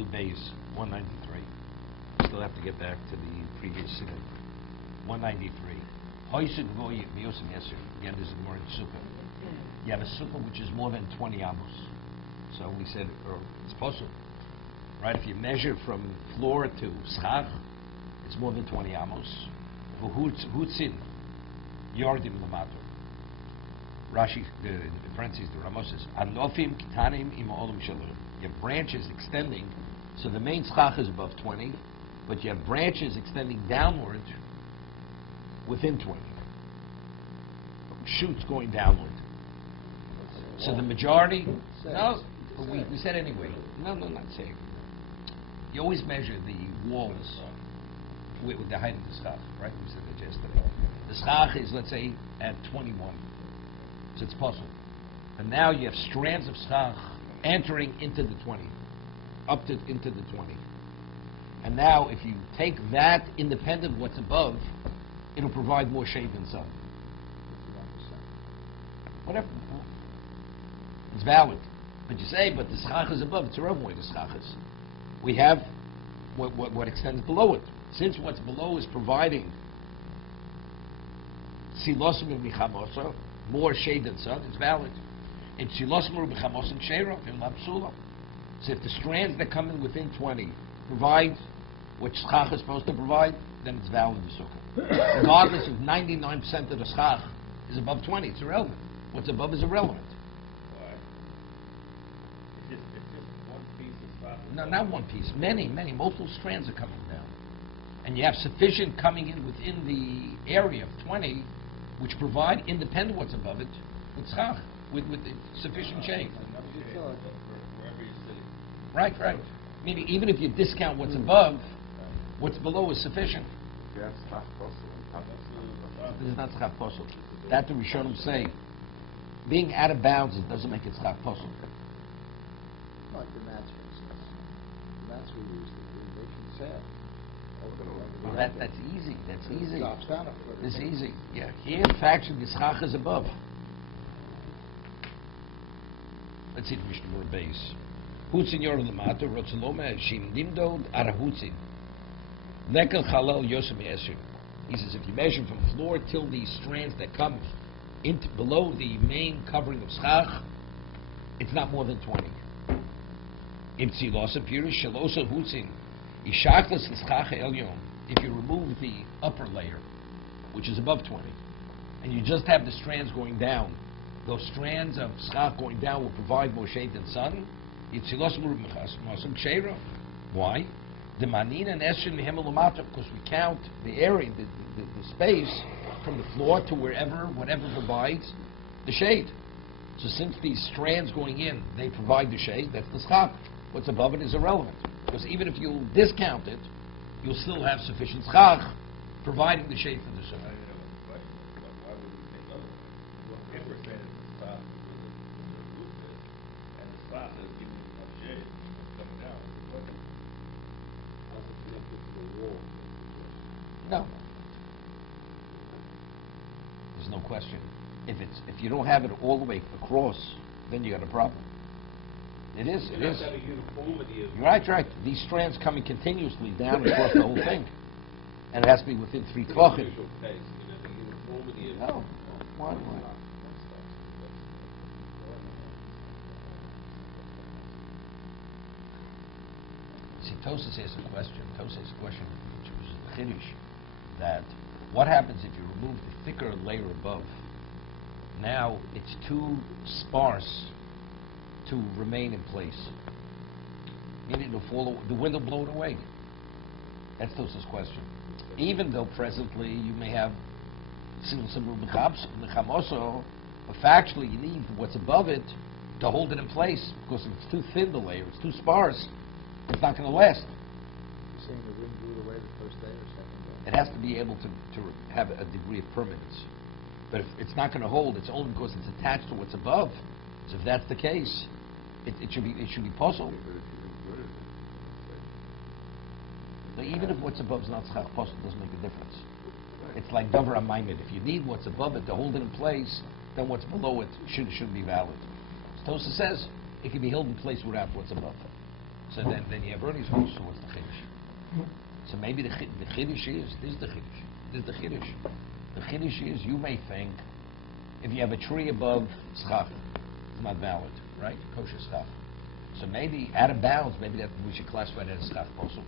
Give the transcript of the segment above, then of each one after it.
do base 193. Still have to get back to the previous 193. Hoysig goy biyosem yeser. Again, this is more in sukkah. You have a sukkah which is more than 20 amos. So we said it's possible, right? If you measure from floor to schach, it's more than 20 amos. Hutzin yordim lamato. Rashi, the parentheses, the Ramos says, Anofim kitanim im olam shalom. You have branches extending, so the main schach is above 20, but you have branches extending downward within 20. Shoots going downward. So the majority, no, we said anyway. No, not saying. You always measure the walls with the height of the schach, right? We said that yesterday. The schach is, let's say, at 21. So it's possible. And now you have strands of schach entering into the 20, into the 20. And now if you take that independent of what's above, it'll provide more shade than sun. Whatever. It's valid. But you say, but the schach is above. It's a wrong way the schach is. We have what extends below it. Since what's below is providing silosim michamoso, more shade than sun, it's valid. It's silosim michamoso and sheira in lapsula. So if the strands that come in within 20 provide what schach is supposed to provide, then it's valid in sukkah. Regardless if 99% of the schach is above 20, it's irrelevant. What's above is irrelevant. Why? It's just one piece of schach. No, not one piece. Many, multiple strands are coming down. And you have sufficient coming in within the area of 20, which provide, independent of what's above it, with schach, with sufficient shade. Wherever you sit. Right. Meaning, even if you discount what's above, what's below is sufficient. Yes, schach possible. This is not schach posel. That the Rishonim say, being out of bounds, it doesn't make it schach posel. Like the mats, for instance. The mats we use, they can sand. Well, that's easy. That's easy. Drops down a foot. It's easy. Yeah. Here, in fact, the schach is above. Let's see the Mishna Berura base. Hutzin yor l'mato rotzaloma shim dimdod arahutzin. Nekel chalal yosem yesur. He says if you measure from floor till the strands that come into below the main covering of schach, it's not more than 20. Im tzilosa pirish shalosa hutzin. Ishaklas l'schach elyon. If you remove the upper layer, which is above 20, and you just have the strands going down, those strands of schach going down will provide more shade than sun. Why? The manin and eshin mehemel because we count the area, the space from the floor to whatever provides the shade. So since these strands going in, they provide the shade, that's the schach. What's above it is irrelevant. Because even if you discount it, you'll still have sufficient schach providing the shade from the sun. Why would we think otherwise? If we're saying it's the schach, and the schach is giving you enough shade, it's coming down. How's it connected to the wall? No. There's no question. If you don't have it all the way across, then you got a problem. It is. You have to have a uniformity of... Right. These strands coming continuously down across the whole thing. And it has to be within 3 tvachim. Uniformity of... No. Why? See, Tosas has a question. Which was the Chiddush, that what happens if you remove the thicker layer above? Now it's too sparse to remain in place. Meaning it'll fall, the wind will blow it away. That's Tosas' question. Even though presently you may have simple mechamoso, but factually you need what's above it to hold it in place, because if it's too thin the layer, it's too sparse, it's not going to last. You're saying the wind blew it away the first day or second day? It has to be able to have a degree of permanence. But if it's not going to hold, it's only because it's attached to what's above. So if that's the case, it should be possible. So even if what's above is not schach possible, it doesn't make a difference. It's like davar amaymed. If you need what's above it to hold it in place, then what's below it shouldn't be valid. Tosa says it can be held in place without what's above it. So then you have Ernie's house. So what's the chiddush? So maybe the chiddush is this is the chiddush. This is the chiddush. The chiddush is you may think if you have a tree above schach, it's not valid, right? Kosher schach. So maybe out of bounds, maybe that we should classify that as schach posel.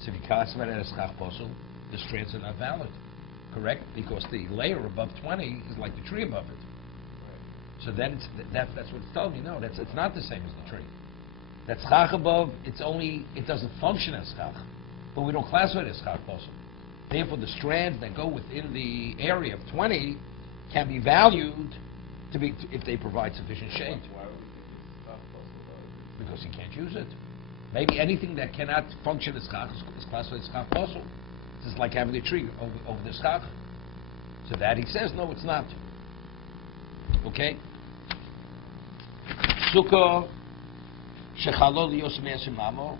So if you classify that as schach posel, the strands are not valid, correct? Because the layer above 20 is like the tree above it. So then that's what it's telling you. No, it's not the same as the tree. That schach above, it doesn't function as schach, but we don't classify it as schach posel. Therefore, the strands that go within the area of 20 can be valued if they provide sufficient shade. Why would we think it's schach posel? Because you can't use it. Maybe anything that cannot function as schach is classified as schach posel. It's just like having a tree over the schach. So that he says, no, it's not. Okay? Sukkah shechalol liyos me'aseh mamo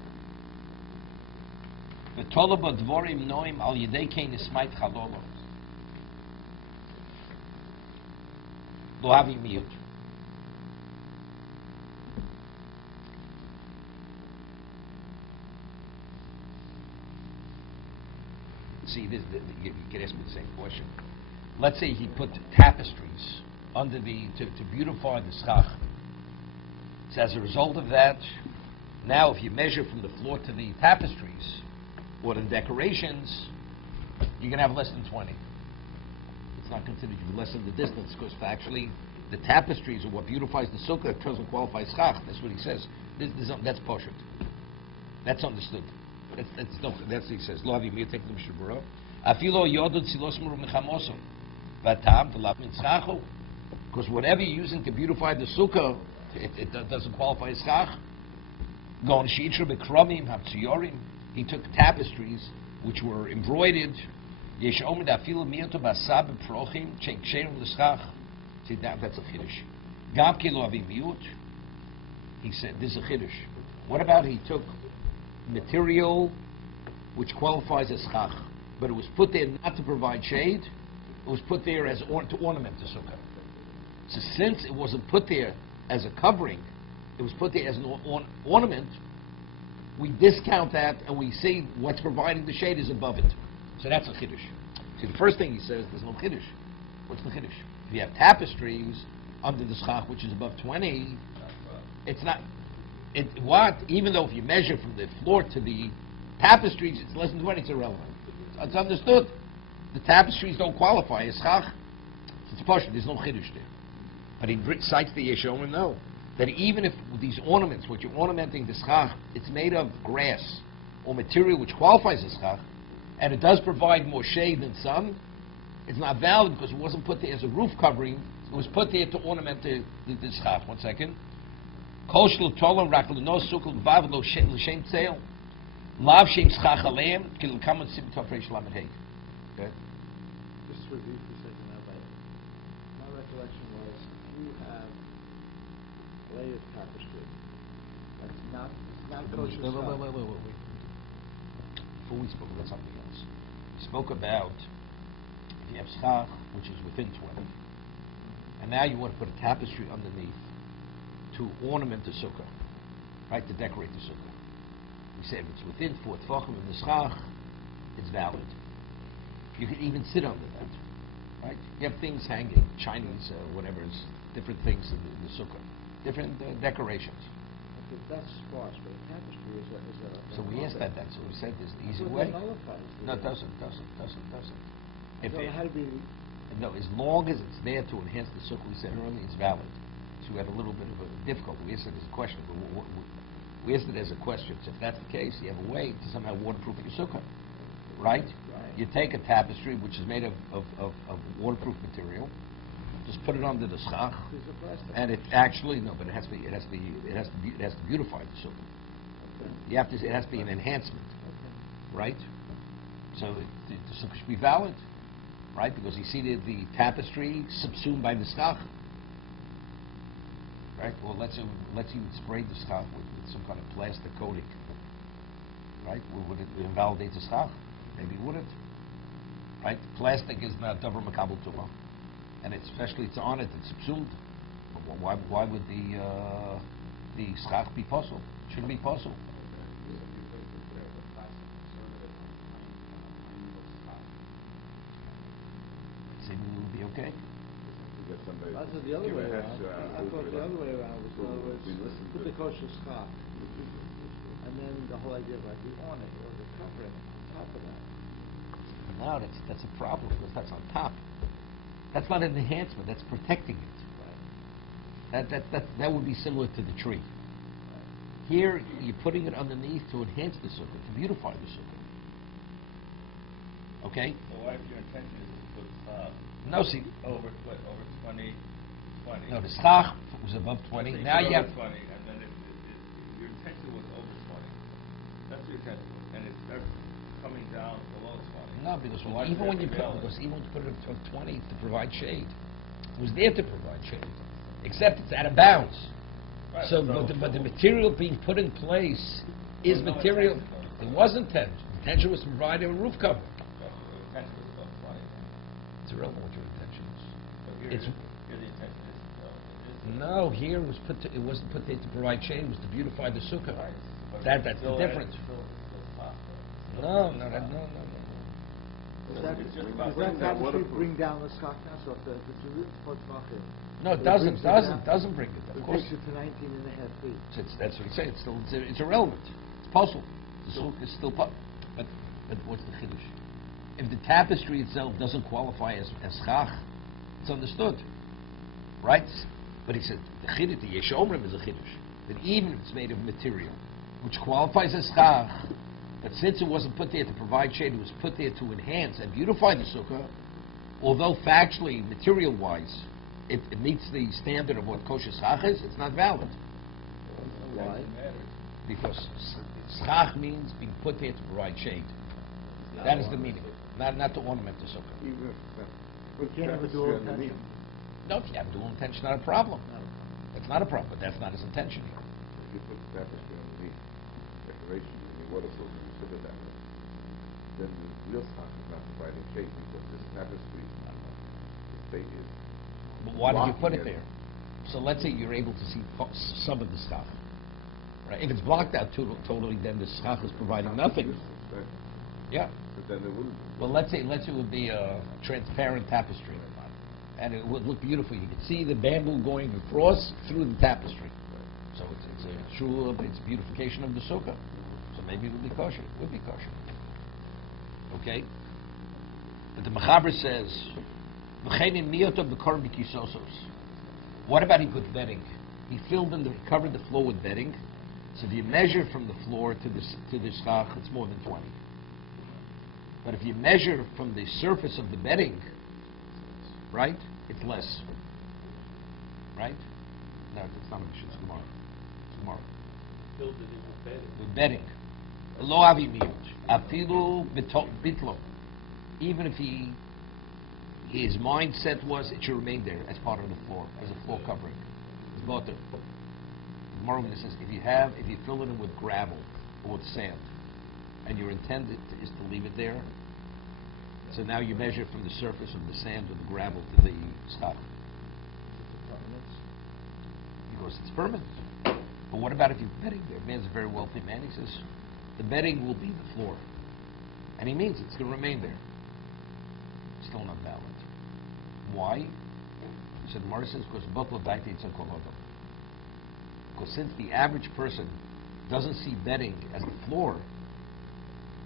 v'tolo bo dvorim noim al yedei kein ismait chalolo lo havi miyut. See, you can ask me the same question. Let's say he put tapestries under to beautify the schach. So as a result of that, now if you measure from the floor to the tapestries or the decorations, you're going to have less than 20. It's not considered to be less than the distance because factually the tapestries are what beautifies the sukkah. It doesn't qualify as schach. That's what he says. That's poshut. That's understood. That's what he says. Lo havi mir take the Mishna Berura. Afilo yodod silos meru mechamoso. Vatam telav min schachu. Because whatever you're using to beautify the sukkah, it doesn't qualify as schach. Gon sheitra bekromim haptziyorim. He took tapestries which were embroidered. Yesh omed afilo miyoto basab beprochim ksherim l'schach. See, that's a chiddush. Gam ki lo havi miyut. He said, this is a chiddush. What about he took material which qualifies as schach, but it was put there not to provide shade, it was put there as to ornament the sukkah. So since it wasn't put there as a covering, it was put there as an ornament, we discount that and we see what's providing the shade is above it. So that's a chiddush. See, the first thing he says, there's no chiddush. What's the chiddush? If you have tapestries under the schach, which is above 20, it's not... Even though if you measure from the floor to the tapestries, it's less than 20, it's irrelevant. It's understood. The tapestries don't qualify as schach. It's partial. There's no chiddush there. But he cites the Yeshomim, no. That even if these ornaments, what you're ornamenting the schach, it's made of grass or material which qualifies as schach, and it does provide more shade than sun, it's not valid because it wasn't put there as a roof covering. It was put there to ornament the schach. 1 second. Kol shel tolam rak l'no sukul vav lo l'shem tzeil lav shem schach aleim kil kamot sim tafresh lamed hey. Okay. Just to review for a second, Rabbi. My recollection was you have a layer of tapestry. That's not kosher stuff. Wait. Before we spoke about something else, we spoke about if you have schach, which is within 20, and now you want to put a tapestry underneath to ornament the sukkah, right, to decorate the sukkah. We said if it's within 4 tefachim in the schach, it's valid. You can even sit under that, right? You have things hanging, Chinese, whatever, different things in the sukkah, different decorations. Okay, that's sparse, but a tapestry is a So we asked that then, so we said there's the easy Well, way. it nullifies the- No, it doesn't. If So it had to be... No, as long as it's there to enhance the sukkah, we said earlier, it's valid. So we had a little bit of a difficulty. We asked it as a question. We asked it as a question. So if that's the case, you have a way to somehow waterproof your sukkah, right? You take a tapestry which is made of waterproof material, just put it under the schach, There's a plastic. and it actually but it has to beautify the sukkah. Okay. It has to be an enhancement, Okay. right? So the sukkah should be valid, right? Because you see the tapestry subsumed by the schach. Right? Well, let's even spray the schach with some kind of plastic coating. Right? Would it invalidate the schach? Maybe it wouldn't. Right? Plastic is not davar makabel tuma, and especially it's on it, it's subsumed. Why would the the schach be possible? Should it be possible? Seemingly it would be okay. I thought the other way around. I thought the other way around was, in other words, put the kosher schach, and then the whole idea of like the awning or the covering on top of that. No, that's a problem because that's on top. That's not an enhancement. That's protecting it. That would be similar to the tree. Here, you're putting it underneath to enhance the sukkah, to beautify the sukkah. Okay? So what if your intention is to put No, see. over 20? No, the schach was above 20. Let's say Now you you have. put over 20, and then your intention was over 20. That's your intention, and it starts coming down below 20. No, because So why even does when you that put, be because even when you put it at 20 to provide shade, it was there to provide shade, except it's out of bounds. Right, So, but the material being put in place is Well, no material. intention, though. It wasn't intention. The intention was to provide a roof cover. So your intention was above 20. It's irrelevant what your intention is. So here, It's- here the intention is No, here it was it wasn't put there to provide shade. It was to beautify the sukkah. Right. But That's it's the still difference. Still top, though. No. Does that, It's just does about that that tapestry waterproof. bring down the schach now? So if it's a real tmachim, No, it it doesn't. brings it down. Doesn't bring it. Of it course. takes it to 19 and a half feet. That's what he said. It's irrelevant. It's possible. The sukkah is still possible. But what's the chiddush? If the tapestry itself doesn't qualify as schach, it's understood, right? But he said the chiddush, the yesh omrim is a chiddush. That even if it's made of material, which qualifies as schach, but since it wasn't put there to provide shade, it was put there to enhance and beautify the sukkah. Although factually, material-wise, it meets the standard of what kosher schach is, it's not valid. Why? Because schach means being put there to provide shade. That is the meaning, not to ornament the sukkah. Even We can't have a dual intention. No, if you have a dual intention, not a problem. No. That's not a problem, but that's not his intention here. if you put the tapestry underneath decoration and your water source and you put it that way, then the real stock is not providing shade because this tapestry is But why did you put it blocking there? So let's say you're able to see some of the stuff. Right? If it's blocked out totally, then the schach is providing nothing. Right. Yeah. But then it wouldn't. Well, let's say it would be a transparent tapestry, and it would look beautiful. You could see the bamboo going across through the tapestry. So it's a true, it's beautification of the sukkah. So maybe it would be kosher. It would be kosher. Okay. But the Mechaber says, what about he put bedding? He covered the floor with bedding. So if you measure from the floor to the schach, it's more than 20. But if you measure from the surface of the bedding, right, it's less. Right? No, it's not a Mishnah, it's Gemara. It's Gemara. Filled it in with bedding. With bedding. Lo avi miyut. Afilu bitlo. Even if his mindset was it should remain there as part of the floor, as a floor covering. It's botter. Gemara says if you fill it in with gravel or with sand, and your intent is to leave it there, so now you measure from the surface of the sand or the gravel to the schach. Because it's permanent. But what about if you're bedding there? Man's a very wealthy man. He says the bedding will be the floor, and he means it's going to remain there. Still not valid. Why? He said Mara says because since the average person doesn't see bedding as the floor,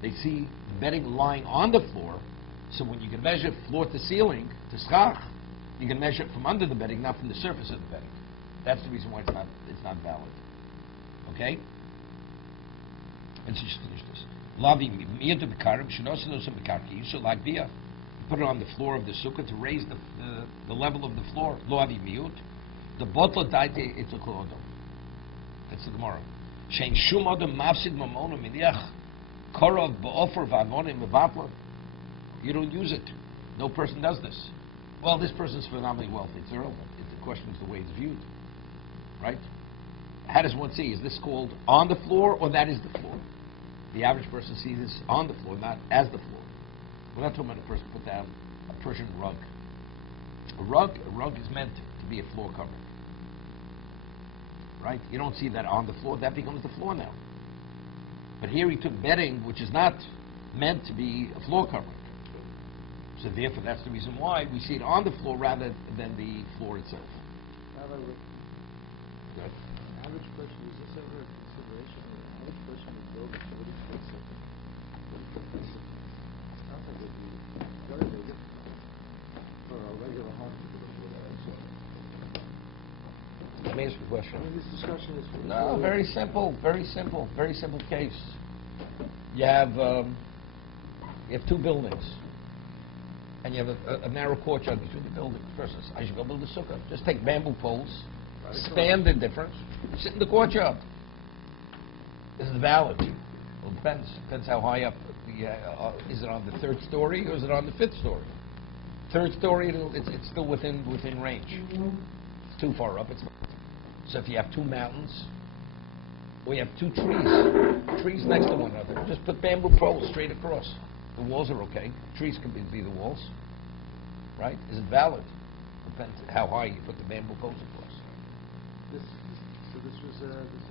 they see the bedding lying on the floor. So when you can measure floor to ceiling to schach, you can measure it from under the bedding, not from the surface of the bedding. That's the reason why it's not valid. Okay? Let's just finish this. Lavi miyatu b'karim shenosanosam b'karki. You should like bia. Put it on the floor of the sukkah to raise the level of the floor. Lavi miyut. The bottle daite it's a klodo. That's the Gemara. Shein shum odom mafsid mamono miniach korov ba'ofer v'avonim v'vatla. You don't use it. No person does this. Well, this person's phenomenally wealthy. It's irrelevant. The question is the way it's viewed. Right? How does one see? Is this called on the floor or that is the floor? The average person sees this on the floor, not as the floor. We're not talking about a person put down a Persian rug. A rug is meant to be a floor covering. right? You don't see that on the floor. That becomes the floor now. But here he took bedding, which is not meant to be a floor covering. So therefore, that's the reason why we see it on the floor rather than the floor itself. Rabbi, Good. an average person, is this ever a consideration? An average person would build a 40-foot sukkah. 40-foot sukkah. Sounds like it would be very, very difficult for a regular home to build a sukkah. Let me ask you a question. I mean, this discussion is... No, very simple case. You have two buildings, and you have a narrow courtyard between the buildings. First, I should go build a sukkah. Just take bamboo poles, span the difference, sit in the courtyard. This is valid. Well, it depends how high up. Is it on the third story or is it on the fifth story? Third story, it's still within range. It's too far up. It's not. So if you have two mountains, or you have two trees next to one another, just put bamboo poles straight across. The walls are okay. Trees can be the walls, right? Is it valid? Depends how high you put the bamboo poles across. This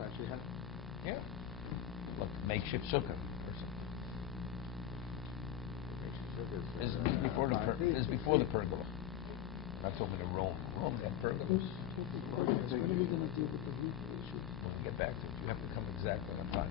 actually happened? Yeah. Like makeshift sukkah. This is before the pergola. I'm talking to Rome. Rome had pergolas. When are we going to deal with the roof issue? When we get back to it, you have to come exactly on time.